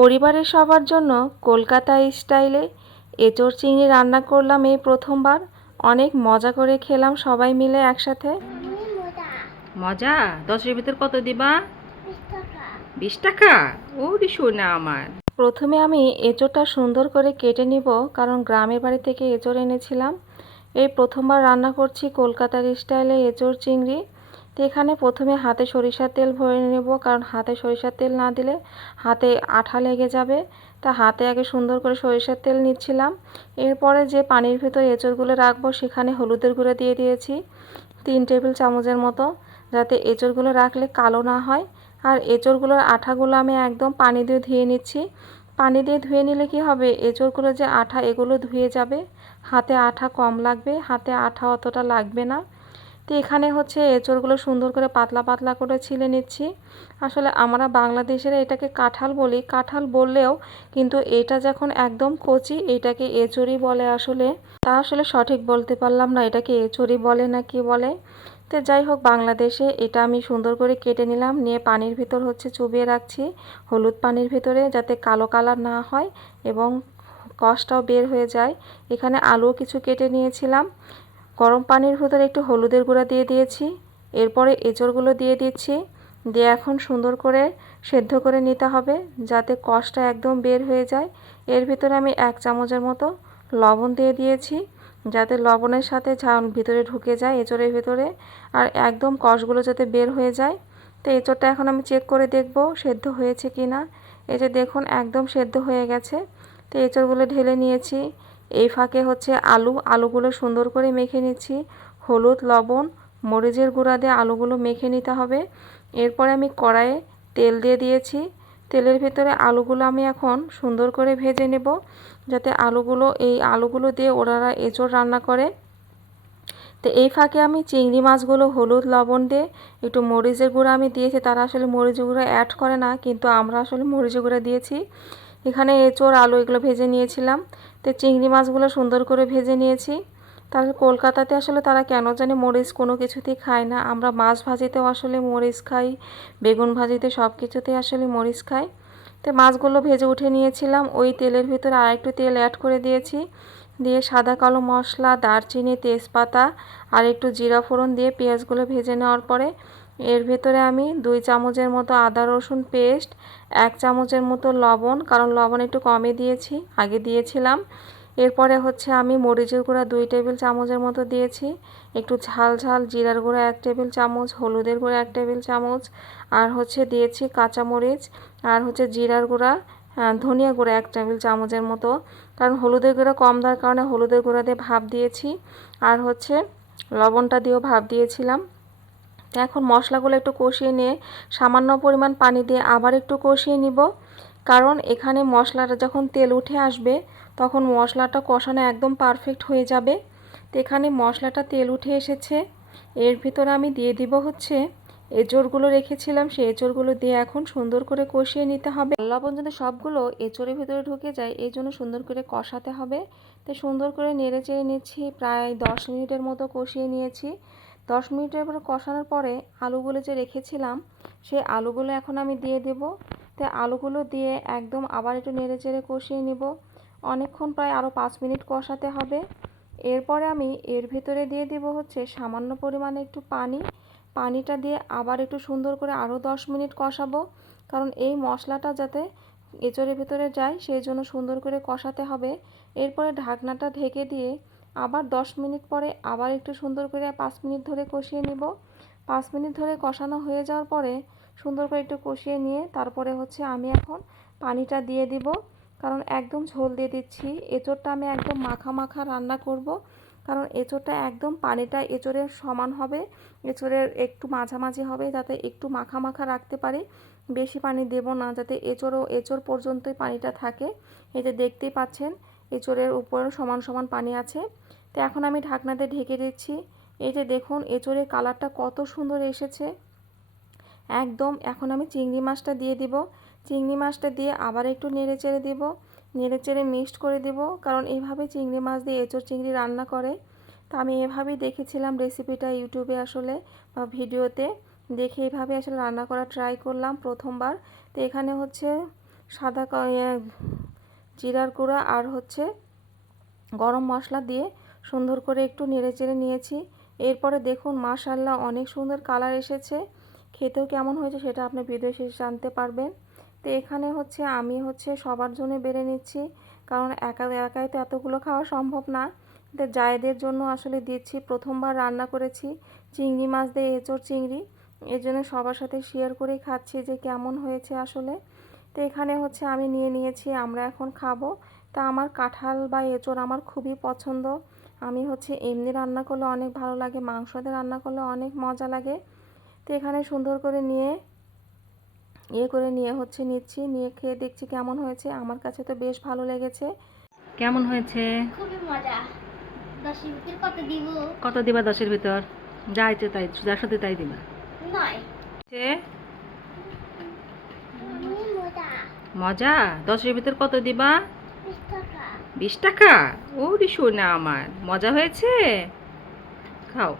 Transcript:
পরিবারের সবার জন্য কলকাতা স্টাইলে এঁচোড় চিংড়ি রান্না করলাম এই প্রথমবার। অনেক মজা করে খেলাম সবাই মিলে একসাথে। মজা 10-এর ভিতর কত দিবা? 20 টাকা। ওরে সোনা আমার। প্রথমে আমি এঁচোড়টা সুন্দর করে কেটে নিব, কারণ গ্রামের বাড়ি থেকে এঁচোড় এনেছিলাম। এই প্রথমবার রান্না করছি কলকাতার স্টাইলে এঁচোড় চিংড়ি। তো এখানে প্রথমে হাতে সরিষার তেল ভরে নেব, কারণ হাতে সরিষার তেল না দিলে হাতে আঠা লেগে যাবে। তা হাতে আগে সুন্দর করে সরিষার তেল নিচ্ছিলাম। এরপরে যে পানির ভিতরে এঁচোড়গুলো রাখবো সেখানে হলুদের গুঁড়ো দিয়ে দিয়েছি 3 টেবিল চামচের মতো, যাতে এঁচোড়গুলো রাখলে কালো না হয়। আর এঁচোড়গুলোর আঠাগুলো আমি একদম পানি দিয়ে ধুয়ে নিচ্ছি। পানি দিয়ে ধুয়ে নিলে কি হবে, এঁচোড়গুলো যে আঠা এগুলো ধুয়ে যাবে, হাতে আঠা কম লাগবে, হাতে আঠা অতটা লাগবে না। তো এখানে হচ্ছে এঁচোড়গুলো সুন্দর করে পাতলা পাতলা করে ছিলে নিচ্ছি। আসলে আমরা বাংলাদেশের এটাকে কাঁঠাল বলি, কাঁঠাল বললেও কিন্তু এটা যখন একদম কচি এটাকে এঁচোড়ই বলে। আসলে তা আসলে সঠিক বলতে পারলাম না এটাকে এঁচোড়ই বলে না কি বলে। তো যাই হোক, বাংলাদেশে এটা আমি সুন্দর করে কেটে নিলাম, নিয়ে পানির ভিতর হচ্ছে চুবিয়ে রাখছি, হলুদ পানির ভিতরে, যাতে কালো কালার না হয় এবং কষটাও বের হয়ে যায়। এখানে আলু কিছু কেটে নিয়েছিলাম। গরম পানির ভিতরে একটু হলুদের গুঁড়া দিয়ে দিয়েছি। এরপরে এঁচোড়গুলো দিয়ে দিচ্ছি, দিয়ে এখন সুন্দর করে সেদ্ধ করে নিতে হবে, যাতে কষটা একদম বের হয়ে যায়। এর ভিতরে আমি 1 চামচের মতো লবণ দিয়ে দিয়েছি, যাতে লবণের সাথে ঝাল ভিতরে ঢুকে যায় এঁচোড়ের ভিতরে, আর একদম কষগুলো যাতে বের হয়ে যায়। তো এঁচোড়টা এখন আমি চেক করে দেখব সেদ্ধ হয়েছে কি না। এই যে দেখুন, একদম সেদ্ধ হয়ে গেছে। তো এঁচোড়গুলো ঢেলে নিয়েছি। এই ফাঁকে হচ্ছে আলুগুলো সুন্দর করে মেখে নিচ্ছি। হলুদ, লবণ, মরিচের গুঁড়া দিয়ে আলুগুলো মেখে নিতে হবে। এরপরে আমি কড়াইয়ে তেল দিয়ে দিয়েছি। তেলের ভিতরে আলুগুলো আমি এখন সুন্দর করে ভেজে নেব, যাতে এই আলুগুলো দিয়ে ওনারা এঁচোড় রান্না করে। তো এই ফাঁকে আমি চিংড়ি মাছগুলো হলুদ লবণ দিয়ে একটু মরিচের গুঁড়া আমি দিয়েছি। তারা আসলে মরিচের গুঁড়া অ্যাড করে না, কিন্তু আমরা আসলে মরিচের গুঁড়া দিয়েছি। এখানে এঁচোড় আলু এগুলো ভেজে নিয়েছিলাম। তো চিংড়ি মাছগুলো সুন্দর করে ভেজে নিয়েছি। তারপর কলকাতাতে আসলে তারা কেন জানি মরিচ কোনো কিছুতেই খায় না। আমরা মাছ ভাজিতেও আসলে মরিচ খাই, বেগুন ভাজিতে সব কিছুতেই আসলে মরিচ খাই। তো মাছগুলো ভেজে উঠে নিয়েছিলাম। ওই তেলের ভিতরে আরেকটু তেল অ্যাড করে দিয়েছি, দিয়ে সাদা কালো মশলা, দারচিনি, তেজপাতা আর একটু জিরা ফোড়ন দিয়ে পেঁয়াজগুলো ভেজে নেওয়ার পরে এর ভেতরে আমি 2 চামচের মতো আদা রসুন পেস্ট, 1 চামচের মতো লবণ, কারণ লবণ একটু কমই দিয়েছি, আগে দিয়েছিলাম। এরপরে হচ্ছে আমি মরিচের গুঁড়া 2 টেবিল চামচের মতো দিয়েছি, একটু ঝাল ঝাল জিরার গুঁড়া 1 টেবিল চামচ, হলুদের গুঁড়া 1 টেবিল চামচ, আর হচ্ছে দিয়েছি কাঁচামরিচ, আর হচ্ছে জিরার গুঁড়া, ধনিয়া গুঁড়া 1 টেবিল চামচের মতো, কারণ হলুদের গুঁড়া কম দেওয়ার কারণে হলুদের গুঁড়া দিয়ে ভাপ দিয়েছি, আর হচ্ছে লবণটা দিয়েও ভাপ দিয়েছিলাম। তো এখন মশলাগুলো একটু কষিয়ে নিয়ে সামান্য পরিমাণ পানি দিয়ে আবার একটু কষিয়ে নিব, কারণ এখানে মশলাটা যখন তেল উঠে আসবে তখন মশলাটা কষানো একদম পারফেক্ট হয়ে যাবে। তো এখানে মশলাটা তেল উঠে এসেছে। এর ভিতরে আমি দিয়ে দিব হচ্ছে এঁচোড়গুলো রেখেছিলাম, সেই এঁচোড়গুলো দিয়ে এখন সুন্দর করে কষিয়ে নিতে হবে। লবণ যাতে সবগুলো এঁচোড়ের ভিতরে ঢুকে যায় এই জন্য সুন্দর করে কষাতে হবে। তো সুন্দর করে নেড়ে চেড়ে নিচ্ছি, প্রায় 10 মিনিটের মতো কষিয়ে নিয়েছি। 10 মিনিটের পরে কষানোর পরে আলুগুলো যে রেখেছিলাম সেই আলুগুলো এখন আমি দিয়ে দেব। তো আলুগুলো দিয়ে একদম আবার একটু নেড়ে চেড়ে কষিয়ে নিব, অনেকক্ষণ, প্রায় আরও 5 মিনিট কষাতে হবে। এরপরে আমি এর ভিতরে দিয়ে দেব হচ্ছে সামান্য পরিমাণে একটু পানিটা দিয়ে আবার একটু সুন্দর করে আরও 10 মিনিট কষাবো, কারণ এই মশলাটা যাতে এঁচোড়ের ভিতরে যায় সেই জন্য সুন্দর করে কষাতে হবে। এরপরে ঢাকনাটা ঢেকে দিয়ে আবার 10 মিনিট পরে আবার একটু সুন্দর করে 5 মিনিট ধরে কষিয়ে নিব। 5 মিনিট ধরে কষানো হয়ে যাওয়ার পরে সুন্দর করে একটু কষিয়ে নিয়ে তারপরে হচ্ছে আমি এখন পানিটা দিয়ে দিব, কারণ একদম ঝোল দিয়ে দিচ্ছি। এঁচোড়টা আমি একদম মাখা মাখা রান্না করব, কারণ এঁচোড়টা একদম পানিটা এঁচোড়ের সমান হবে, এঁচোড়ের একটু মাঝামাঝি হবে, যাতে একটু মাখা মাখা রাখতে পারি। বেশি পানি দেব না, যাতে এঁচোড় পর্যন্তই পানিটা থাকে। এই যে দেখতেই পাচ্ছেন এঁচোড়ের উপরে সমান সমান পানি আছে। তো এখন আমি ঢাকনাতে ঢেকে দিচ্ছি। এই যে দেখুন এঁচোড়ের কালারটা কত সুন্দর এসেছে একদম। এখন আমি চিংড়ি মাছটা দিয়ে দিব। চিংড়ি মাছটা দিয়ে আবার একটু নেড়ে চেড়ে দিব, নেড়ে চেড়ে মিক্সড করে দিব, কারণ এইভাবে চিংড়ি মাছ দিয়ে এঁচোড় চিংড়ি রান্না করে। তো আমি এভাবেই দেখেছিলাম রেসিপিটা ইউটিউবে আসলে, বা ভিডিওতে দেখে এইভাবে আসলে রান্না করা ট্রাই করলাম প্রথমবার। তো এখানে হচ্ছে সাদা জিরার গুঁড়া আর হচ্ছে গরম মশলা দিয়ে সুন্দর করে একটু নেড়েচেড়ে নিয়েছি। এরপরে দেখুন মাশাআল্লাহ অনেক সুন্দর কালার এসেছে। খেতেও কেমন হয়েছে সেটা আপনি ভিডিও শেষে জানতে পারবেন। তো এখানে হচ্ছে আমি সবার জন্য বেড়ে নিচ্ছি, কারণ একাই তো এতগুলো খাওয়া সম্ভব না। তো জায়েদের জন্য আসলে দিচ্ছি। প্রথমবার রান্না করেছি চিংড়ি মাছ দিয়ে এঁচোড় চিংড়ি, এর জন্য সবার সাথে শেয়ার করেই খাচ্ছি যে কেমন হয়েছে আসলে। তো এখানে আমি নিয়ে নিয়েছি, আমরা এখন খাবো। তা আমার কাঁঠাল বা এঁচোড় আমার খুবই পছন্দ। আমি এমনি রান্না করলে অনেক ভালো লাগে, মাংস দিয়ে রান্না করলে অনেক মজা লাগে। তো এখানে সুন্দর করে নিয়ে নিচ্ছি, নিয়ে খেয়ে দেখছি কেমন হয়েছে। আমার কাছে তো বেশ ভালো লেগেছে। কেমন হয়েছে? খুবই মজা। 10-এর ভিতর কত দিব? কত দিবা 10-এর ভিতর? যা ইচ্ছে তাই, যার সাথে তাই দিবা। 9। মজা। মজা? 10-এর ভিতর কত দিবা? 20 টাকা। 20 টাকা? ওরে সোনা আমার, মজা হয়েছে? খাও।